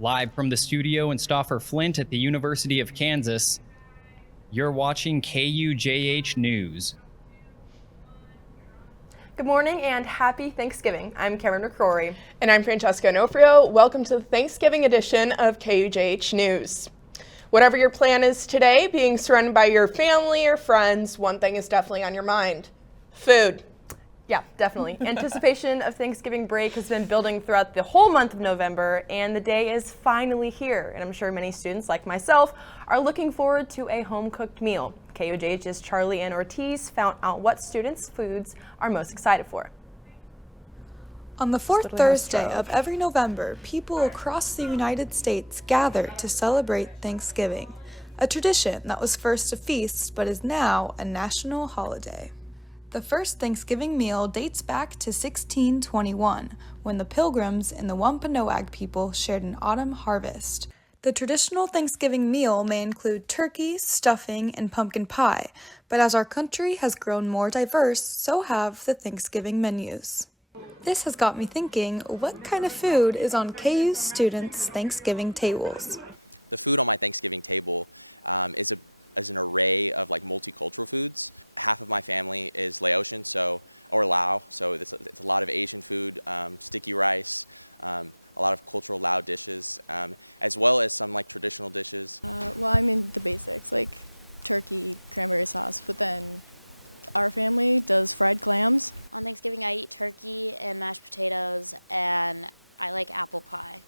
Live from the studio in Stauffer Flint at the University of Kansas, you're watching KUJH News. Good morning and happy Thanksgiving. I'm Cameron McCrory. And I'm Francesca Onofrio. Welcome to the Thanksgiving edition of KUJH News. Whatever your plan is today, being surrounded by your family or friends, one thing is definitely on your mind: food. Yeah, definitely. Anticipation of Thanksgiving break has been building throughout the whole month of November, and the day is finally here. And I'm sure many students, like myself, are looking forward to a home-cooked meal. KUJH's Charlie Ann Ortiz found out what students' foods are most excited for. On the fourth Thursday of every November, people across the United States gather to celebrate Thanksgiving, a tradition that was first a feast but is now a national holiday. The first Thanksgiving meal dates back to 1621, when the Pilgrims and the Wampanoag people shared an autumn harvest. The traditional Thanksgiving meal may include turkey, stuffing, and pumpkin pie, but as our country has grown more diverse, so have the Thanksgiving menus. This has got me thinking, what kind of food is on KU students' Thanksgiving tables? The food on my Thanksgiving table is an array of like multicultural foods. Half of my family is Laotian, or Lao, so it's a lot of Asian food, sticky rice, a lot of cultural Lao dishes, as well as some like traditional dishes. Well, I'm in the basics, like turkey, cranberry sauce, but then our family does fried clams. On Thanksgiving, I eat turkey and mashed potatoes, and I like apple pie.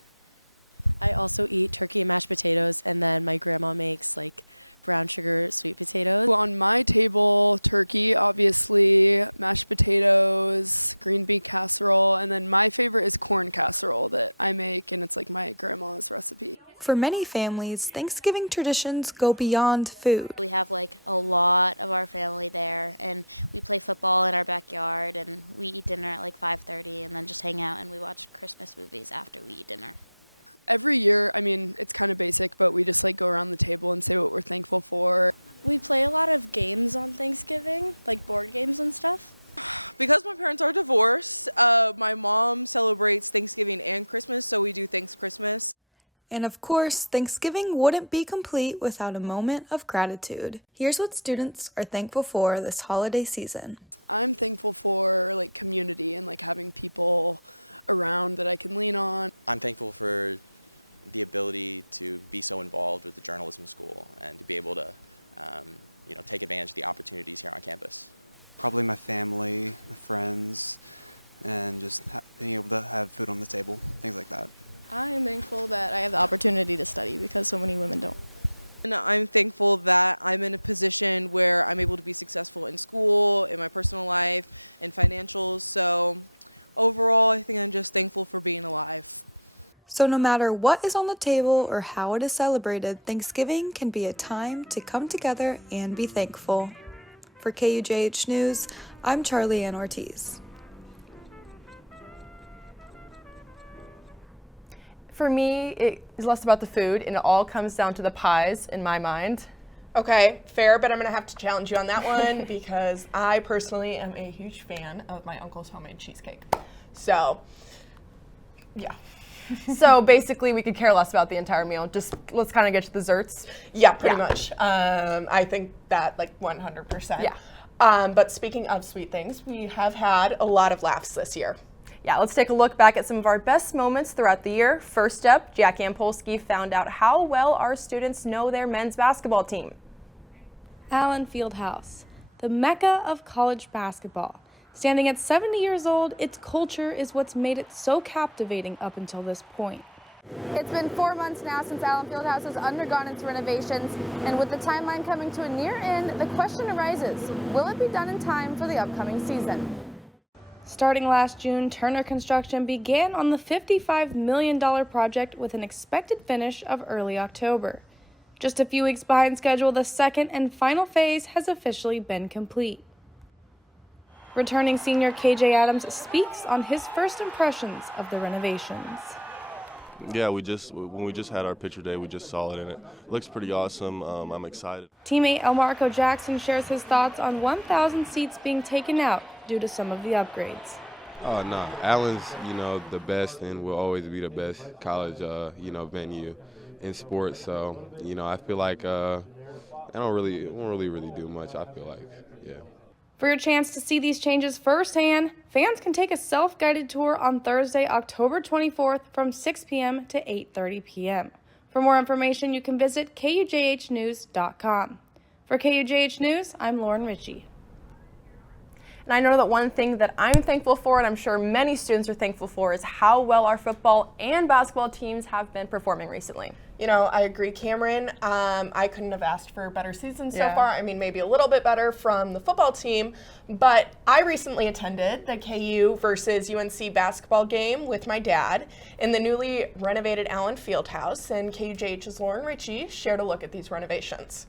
I also eat turkey and mashed potatoes, and then my grandma makes like brown sugar sweet potatoes. Well, on my table, turkey, obviously, mashed potatoes, green bean casserole, and then my favorite is corn casserole that I make, and it's like my grandma's recipe. For many families, Thanksgiving traditions go beyond food. We have like a lot of our family there, and we play football in our backyard, and we eat dinner at like 5:30, and then just hang out and we watch Christmas movies after we eat dinner. Every year, I mean, it's kind of basic, but we just like go around the table and say what we're thankful for. We play a lot of games on Thanksgiving, like board games and stuff. Because my parents are divorced, my mom celebrates Thanksgiving and Christmas, so we do Thanks Christmas. And of course, Thanksgiving wouldn't be complete without a moment of gratitude. Here's what students are thankful for this holiday season. I'm thankful for like community and like having people around that I can lean on. I'm thankful for the ability to be so involved with the journalism school and to be able to take advantage of the opportunities here on campus. Probably my family, my friends, and just being able to have food on the table, things like that. I am thankful that I have the opportunity to study because so many women don't. And I'm thankful that I'm in a position where I'm able to be successful in school, in my personal life, and financials. So overall, I think I'm just thankful for being alive. So no matter what is on the table or how it is celebrated, Thanksgiving can be a time to come together and be thankful. For KUJH News, I'm Charlie Ann Ortiz. For me, it is less about the food, and it all comes down to the pies in my mind. Okay, fair, but I'm going to have to challenge you on that one because I personally am a huge fan of my uncle's homemade cheesecake. So, yeah. So basically, we could care less about the entire meal. Just let's kind of get to desserts. Yeah, pretty much. I think that like 100%. Yeah. But speaking of sweet things, we have had a lot of laughs this year. Yeah, let's take a look back at some of our best moments throughout the year. First up, Jackie Polsky found out how well our students know their men's basketball team. Allen Fieldhouse, the mecca of college basketball. Standing at 70 years old, its culture is what's made it so captivating up until this point. It's been 4 months now since Allen Fieldhouse has undergone its renovations, and with the timeline coming to a near end, the question arises, will it be done in time for the upcoming season? Starting last June, Turner construction began on the $55 million project with an expected finish of early October. Just a few weeks behind schedule, the second and final phase has officially been complete. Returning senior KJ Adams speaks on his first impressions of the renovations. Yeah, when we just had our picture day, we just saw it and it looks pretty awesome. I'm excited. Teammate Elmarco Jackson shares his thoughts on 1,000 seats being taken out due to some of the upgrades. Oh no, Allen's the best and will always be the best college venue in sports. So I feel like I won't really do much. I feel like yeah. For your chance to see these changes firsthand, fans can take a self-guided tour on Thursday, October 24th from 6 p.m. to 8:30 p.m. For more information, you can visit KUJHNews.com. For KUJH News, I'm Lauren Ritchie. And I know that one thing that I'm thankful for, and I'm sure many students are thankful for, is how well our football and basketball teams have been performing recently. I agree, Cameron. I couldn't have asked for a better season so Yeah. far. I mean, maybe a little bit better from the football team, but I recently attended the KU versus UNC basketball game with my dad in the newly renovated Allen Fieldhouse, and KUJH's Lauren Ritchie shared a look at these renovations.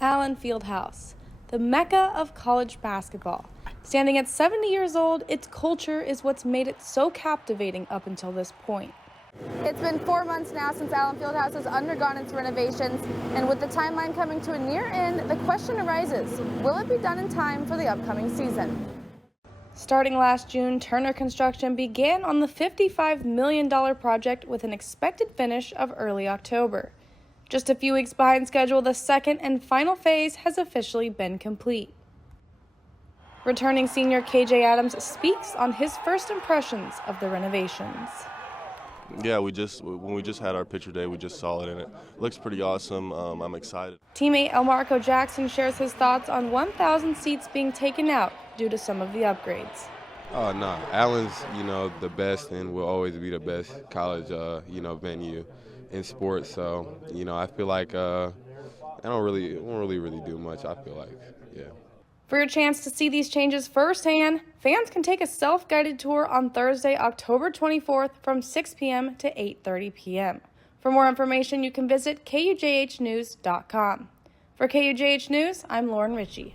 Allen Fieldhouse, the mecca of college basketball. Standing at 70 years old, its culture is what's made it so captivating up until this point. It's been 4 months now since Allen Fieldhouse has undergone its renovations, and with the timeline coming to a near end, the question arises, will it be done in time for the upcoming season? Starting last June, Turner construction began on the $55 million project with an expected finish of early October. Just a few weeks behind schedule, the second and final phase has officially been complete. Returning senior KJ Adams speaks on his first impressions of the renovations. Yeah, when we just had our picture day, we just saw it and it looks pretty awesome. I'm excited. Teammate Elmarco Jackson shares his thoughts on 1,000 seats being taken out due to some of the upgrades. Oh no, Allen's the best and will always be the best college venue in sports. So I feel like I won't really do much. I feel like yeah. For your chance to see these changes firsthand, fans can take a self-guided tour on Thursday, October 24th from 6 p.m. to 8:30 p.m. For more information, you can visit KUJHNews.com. For KUJH News, I'm Lauren Ritchie.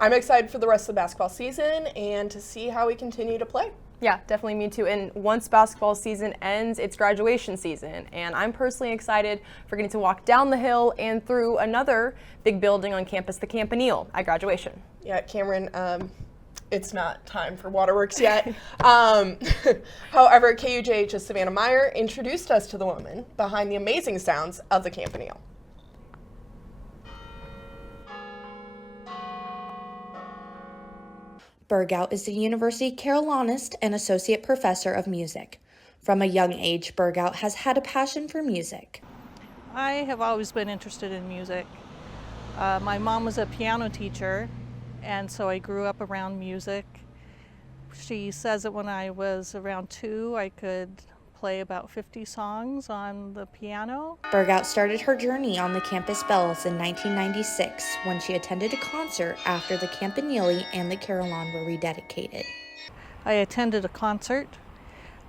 I'm excited for the rest of the basketball season and to see how we continue to play. Yeah, definitely me too. And once basketball season ends, it's graduation season. And I'm personally excited for getting to walk down the hill and through another big building on campus, the Campanile, at graduation. Yeah, Cameron, it's not time for waterworks yet. However, KUJH's Savannah Meyer introduced us to the woman behind the amazing sounds of the Campanile. Burgout is the University Carolynist and Associate Professor of Music. From a young age, Burgout has had a passion for music. I have always been interested in music. My mom was a piano teacher, and so I grew up around music. She says that when I was around 2, I could play about 50 songs on the piano. Burgout started her journey on the campus bells in 1996 when she attended a concert after the Campanile and the Carillon were rededicated. I attended a concert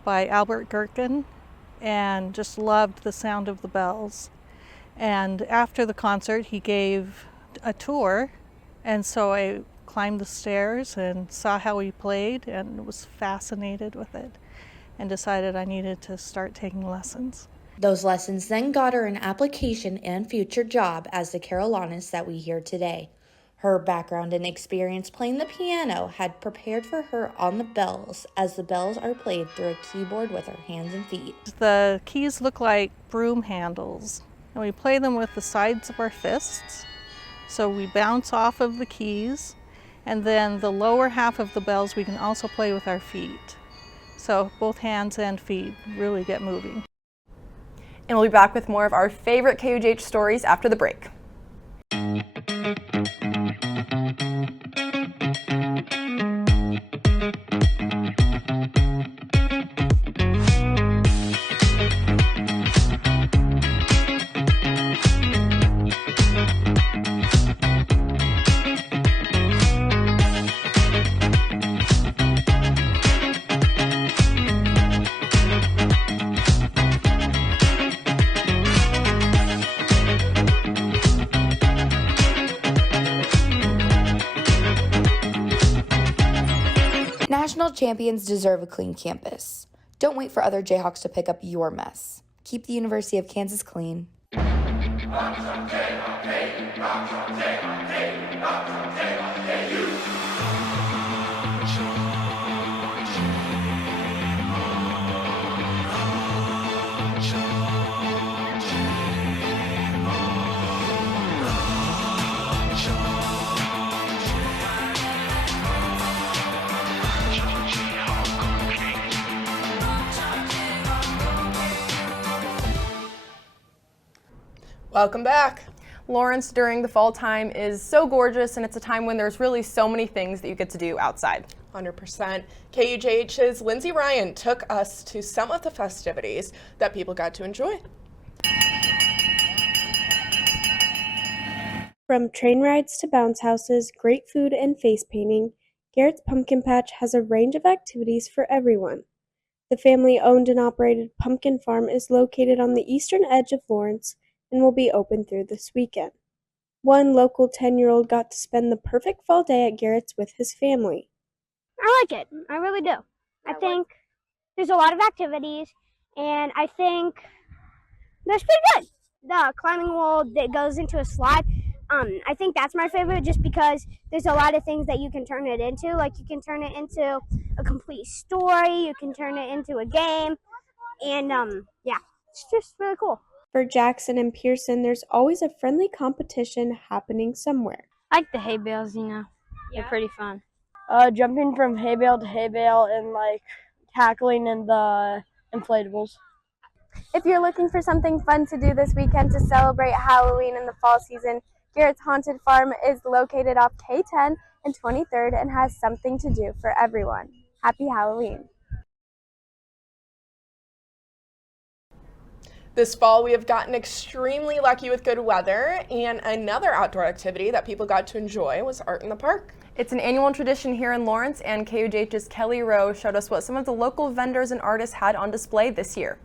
by Albert Gherkin and just loved the sound of the bells. And after the concert, he gave a tour, and so I climbed the stairs and saw how he played and was fascinated with it and decided I needed to start taking lessons. Those lessons then got her an application and future job as the Carolynist that we hear today. Her background and experience playing the piano had prepared for her on the bells, as the bells are played through a keyboard with her hands and feet. The keys look like broom handles, and we play them with the sides of our fists. So we bounce off of the keys, and then the lower half of the bells we can also play with our feet. So both hands and feet really get moving. And we'll be back with more of our favorite KUJH stories after the break. National champions deserve a clean campus. Don't wait for other Jayhawks to pick up your mess. Keep the University of Kansas clean. Welcome back. Lawrence during the fall time is so gorgeous, and it's a time when there's really so many things that you get to do outside. 100%. KUJH's Lindsay Ryan took us to some of the festivities that people got to enjoy. From train rides to bounce houses, great food, and face painting, Garrett's Pumpkin Patch has a range of activities for everyone. The family-owned and operated pumpkin farm is located on the eastern edge of Lawrence and will be open through this weekend. One local 10-year-old got to spend the perfect fall day at Garrett's with his family. I like it. I really do. I think there's a lot of activities, and I think that's pretty good. The climbing wall that goes into a slide, I think that's my favorite just because there's a lot of things that you can turn it into. Like you can turn it into a complete story, you can turn it into a game, and yeah, it's just really cool. For Jackson and Pearson, there's always a friendly competition happening somewhere. I like the hay bales, they're pretty fun. Jumping from hay bale to hay bale and like tackling in the inflatables. If you're looking for something fun to do this weekend to celebrate Halloween in the fall season, Garrett's Haunted Farm is located off K10 and 23rd and has something to do for everyone. Happy Halloween. This fall, we have gotten extremely lucky with good weather, and another outdoor activity that people got to enjoy was Art in the Park. It's an annual tradition here in Lawrence, and KUJH's Kelly Rowe showed us what some of the local vendors and artists had on display this year.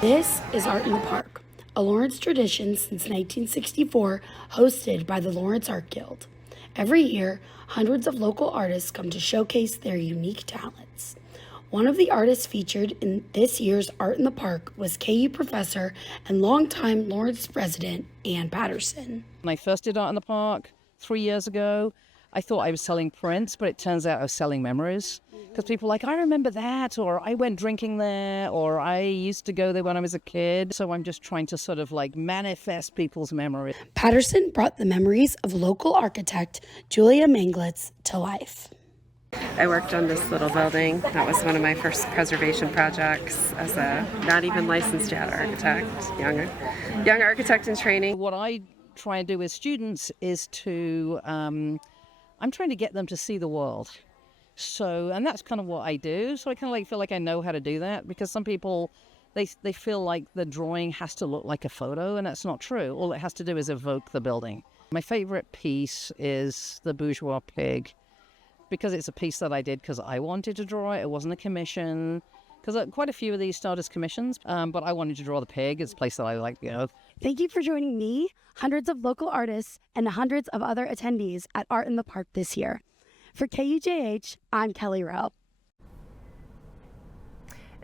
This is Art in the Park, a Lawrence tradition since 1964, hosted by the Lawrence Art Guild. Every year, hundreds of local artists come to showcase their unique talents. One of the artists featured in this year's Art in the Park was KU professor and longtime Lawrence resident Ann Patterson. When I first did Art in the Park 3 years ago, I thought I was selling prints, but it turns out I was selling memories. Because people are like, I remember that, or I went drinking there, or I used to go there when I was a kid. So I'm just trying to sort of like manifest people's memories. Patterson brought the memories of local architect Julia Manglitz to life. I worked on this little building. That was one of my first preservation projects as a not even licensed yet architect, young architect in training. What I try and do with students is to, I'm trying to get them to see the world. So, and that's kind of what I do. So I kind of like feel like I know how to do that, because some people, they feel like the drawing has to look like a photo, and that's not true. All it has to do is evoke the building. My favorite piece is the bourgeois pig, because it's a piece that I did because I wanted to draw it. It wasn't a commission, because quite a few of these start as commissions, but I wanted to draw the pig. It's a place that I like, Thank you for joining me, hundreds of local artists, and hundreds of other attendees at Art in the Park this year. For KUJH, I'm Kelly Rowe.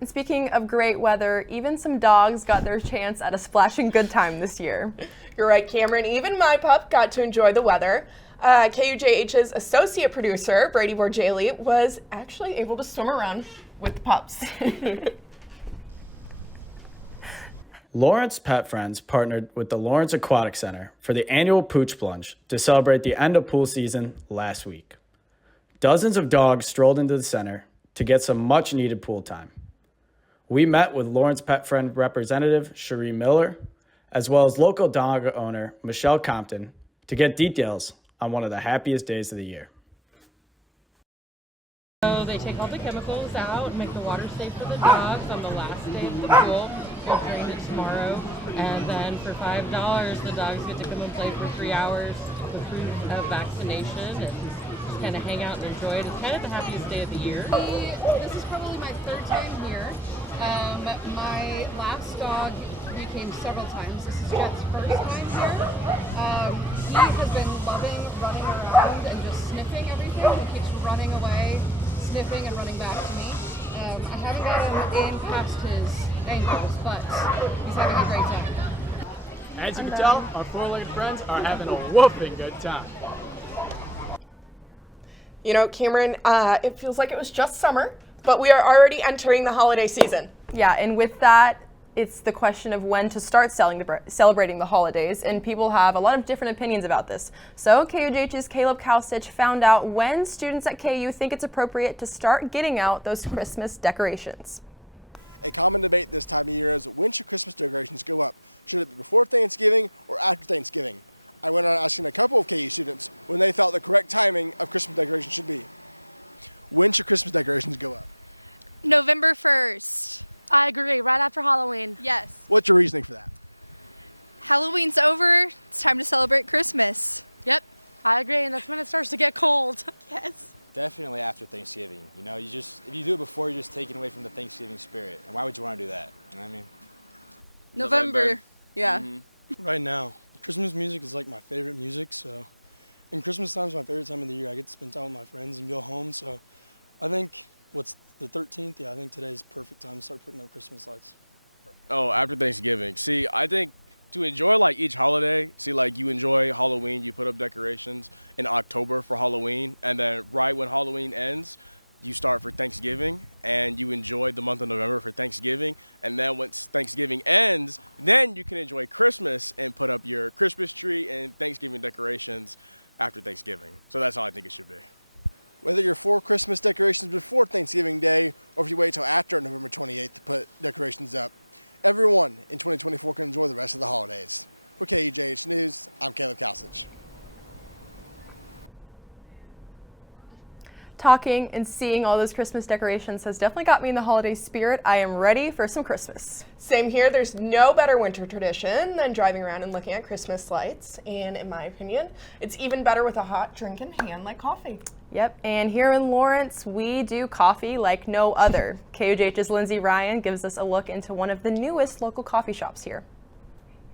And speaking of great weather, even some dogs got their chance at a splashing good time this year. You're right, Cameron. Even my pup got to enjoy the weather. KUJH's associate producer, Brady Borjali, was actually able to swim around with the pups. Lawrence Pet Friends partnered with the Lawrence Aquatic Center for the annual Pooch Plunge to celebrate the end of pool season last week. Dozens of dogs strolled into the center to get some much-needed pool time. We met with Lawrence Pet Friend representative Cherie Miller, as well as local dog owner Michelle Compton, to get details on one of the happiest days of the year. So they take all the chemicals out and make the water safe for the dogs on the last day of the pool. They'll drain it tomorrow, and then for $5 the dogs get to come and play for 3 hours with free vaccination and just kind of hang out and enjoy it. It's kind of the happiest day of the year. This is probably my third time here. My last dog we came several times. This is Jet's first time here. He has been loving running around and just sniffing everything. He keeps running away, sniffing and running back to me. I haven't got him in past his ankles, but he's having a great time. As you can tell, our four-legged friends are having a whooping good time. You know, Cameron, it feels like it was just summer, but we are already entering the holiday season. Yeah, and with that, it's the question of when to start celebrating the holidays, and people have a lot of different opinions about this. So KUJH's Caleb Kausich found out when students at KU think it's appropriate to start getting out those Christmas decorations. A common debate this time of year is when should Christmas decorations go up? Should it be before Thanksgiving or after Thanksgiving? I went on asking a couple of KU students when they felt the correct timing of Christmas decorations should be. When should Christmas decorations go up? November 1st. I agree, right after Halloween. Yes. What's your reasoning for that? Halloween's over. It's time to celebrate Christmas. Yep, I agree, and that's when it starts to get cold. Yes. Definitely after Thanksgiving. You know, if you do it before, you're just taking away from the Thanksgiving spirit. And why would you want to do that? You know what I mean? November. Yeah. Right now. Christmas music is like my favorite music, so. And Christmas time is my favorite time of the year. I get to spend time with my friends and go home, so I think, what's the 13th? Yeah, I think today is perfect time to start putting up Christmas lights. Oh, after Thanksgiving. See, I think to enjoy like each holiday, see like you enjoy Halloween, you put up decorations in October for Halloween, and then right when Halloween ends, you start for Thanksgiving, and you enjoy the month of November for Thanksgiving, and then once Thanksgiving ends, then you can enjoy Christmas and put up your Christmas tree and Thanksgiving decorations after Thanksgiving. So that's how I think it should be. Whether you're for Christmas decorations before Thanksgiving Day or if you wait till after November 28th to put decorations up, everyone in 2024 can enjoy the rest of the holidays. For KUJH News, I'm Caleb Kalsich. Talking and seeing all those Christmas decorations has definitely got me in the holiday spirit. I am ready for some Christmas. Same here. There's no better winter tradition than driving around and looking at Christmas lights. And in my opinion, it's even better with a hot drink in hand like coffee. Yep, and here in Lawrence, we do coffee like no other. KUJH's Lindsay Ryan gives us a look into one of the newest local coffee shops here.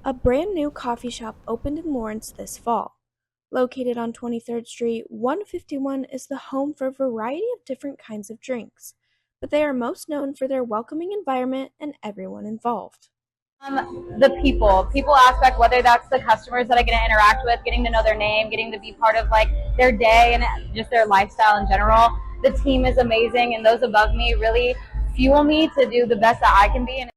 A brand new coffee shop opened in Lawrence this fall. Located on 23rd Street, 151 is the home for a variety of different kinds of drinks, but they are most known for their welcoming environment and everyone involved. The people aspect, whether that's the customers that I get to interact with, getting to know their name, getting to be part of like their day and just their lifestyle in general. The team is amazing, and those above me really fuel me to do the best that I can be.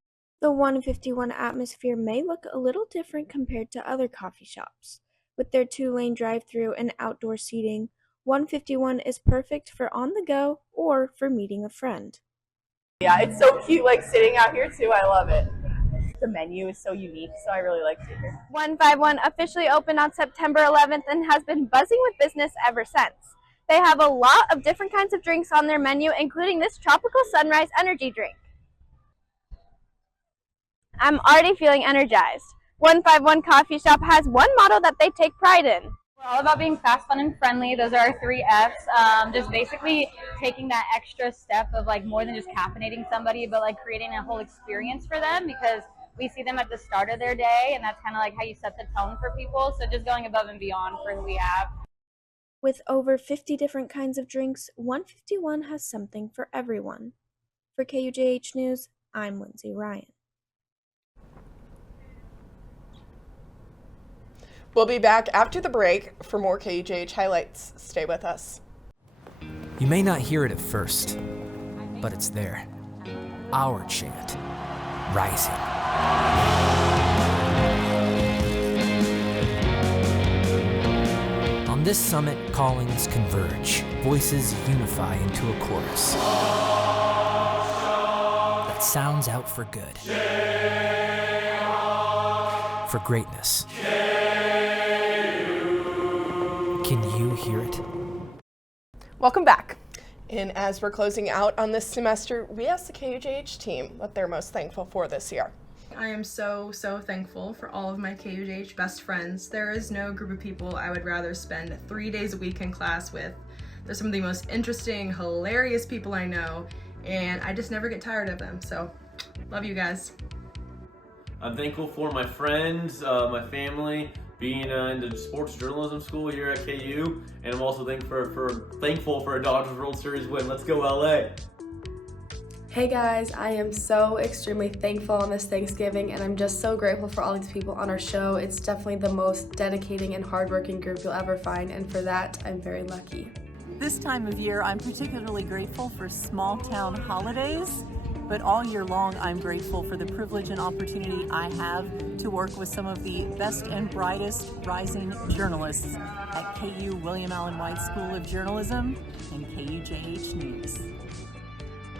The 151 atmosphere may look a little different compared to other coffee shops. With their 2-lane drive-through and outdoor seating, 151 is perfect for on the go or for meeting a friend. Yeah, it's so cute, like sitting out here too. I love it. The menu is so unique, so I really like it here. 151 officially opened on September 11th and has been buzzing with business ever since. They have a lot of different kinds of drinks on their menu, including this tropical sunrise energy drink. I'm already feeling energized. 151 Coffee Shop has one motto that they take pride in. We're all about being fast, fun, and friendly. Those are our 3 F's. Just basically taking that extra step of like more than just caffeinating somebody, but like creating a whole experience for them, because we see them at the start of their day, and that's kind of like how you set the tone for people. So just going above and beyond for who we have. With over 50 different kinds of drinks, 151 has something for everyone. For KUJH News, I'm Lindsay Ryan. We'll be back after the break for more KUJH highlights. Stay with us. You may not hear it at first, but it's there. Our chant, rising. On this summit, callings converge, voices unify into a chorus that sounds out for good, for greatness. Can you hear it? Welcome back. And as we're closing out on this semester, we asked the KUJH team what they're most thankful for this year. I am so thankful for all of my KUJH best friends. There is no group of people I would rather spend 3 days a week in class with. They're some of the most interesting, hilarious people I know, and I just never get tired of them. So, love you guys. I'm thankful for my friends, my family, being in the sports journalism school here at KU, and I'm also thankful for a Dodgers World Series win. Let's go LA! Hey guys, I am so extremely thankful on this Thanksgiving, and I'm just so grateful for all these people on our show. It's definitely the most dedicating and hardworking group you'll ever find, and for that, I'm very lucky. This time of year, I'm particularly grateful for small town holidays. But all year long, I'm grateful for the privilege and opportunity I have to work with some of the best and brightest rising journalists at KU William Allen White School of Journalism and KUJH News.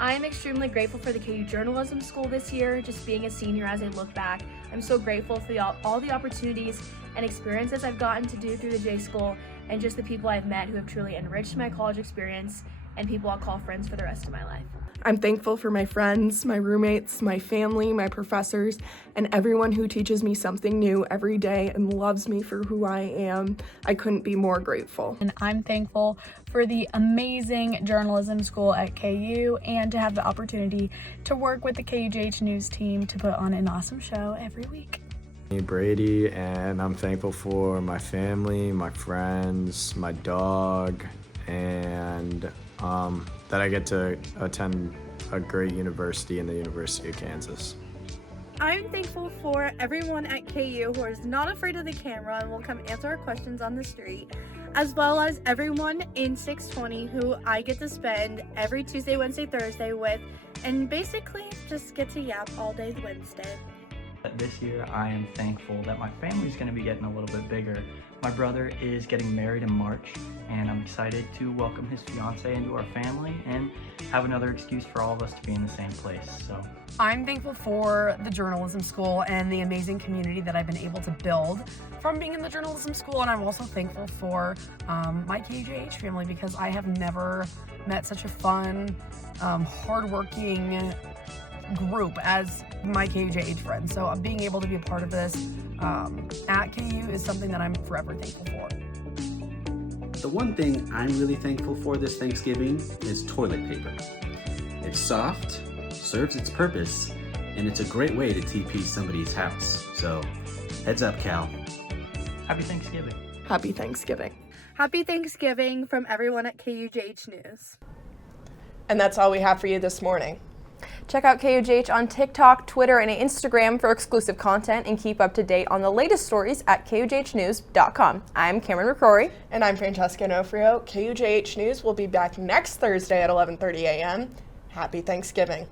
I am extremely grateful for the KU Journalism School this year. Just being a senior as I look back, I'm so grateful for all the opportunities and experiences I've gotten to do through the J School, and just the people I've met who have truly enriched my college experience and people I'll call friends for the rest of my life. I'm thankful for my friends, my roommates, my family, my professors, and everyone who teaches me something new every day and loves me for who I am. I couldn't be more grateful. And I'm thankful for the amazing journalism school at KU and to have the opportunity to work with the KUJH News team to put on an awesome show every week. Brady, and I'm thankful for my family, my friends, my dog, and that I get to attend a great university in the University of Kansas. I'm thankful for everyone at KU who is not afraid of the camera and will come answer our questions on the street, as well as everyone in 620 who I get to spend every Tuesday, Wednesday, Thursday with, and basically just get to yap all day Wednesday. This year I am thankful that my family is going to be getting a little bit bigger. My brother is getting married in March, and I'm excited to welcome his fiance into our family and have another excuse for all of us to be in the same place. So I'm thankful for the journalism school and the amazing community that I've been able to build from being in the journalism school, and I'm also thankful for my KUJH family because I have never met such a fun, hardworking group as my KUJH friends. So being able to be a part of this at KU is something that I'm forever thankful for. The one thing I'm really thankful for this Thanksgiving is toilet paper. It's soft, serves its purpose, and it's a great way to TP somebody's house. So heads up, Cal. Happy Thanksgiving. Happy Thanksgiving. Happy Thanksgiving from everyone at KUJH News. And that's all we have for you this morning. Check out KUJH on TikTok, Twitter, and Instagram for exclusive content and keep up to date on the latest stories at KUJHnews.com. I'm Cameron McCrory. And I'm Francesca Onofrio. KUJH News will be back next Thursday at 11:30 a.m. Happy Thanksgiving.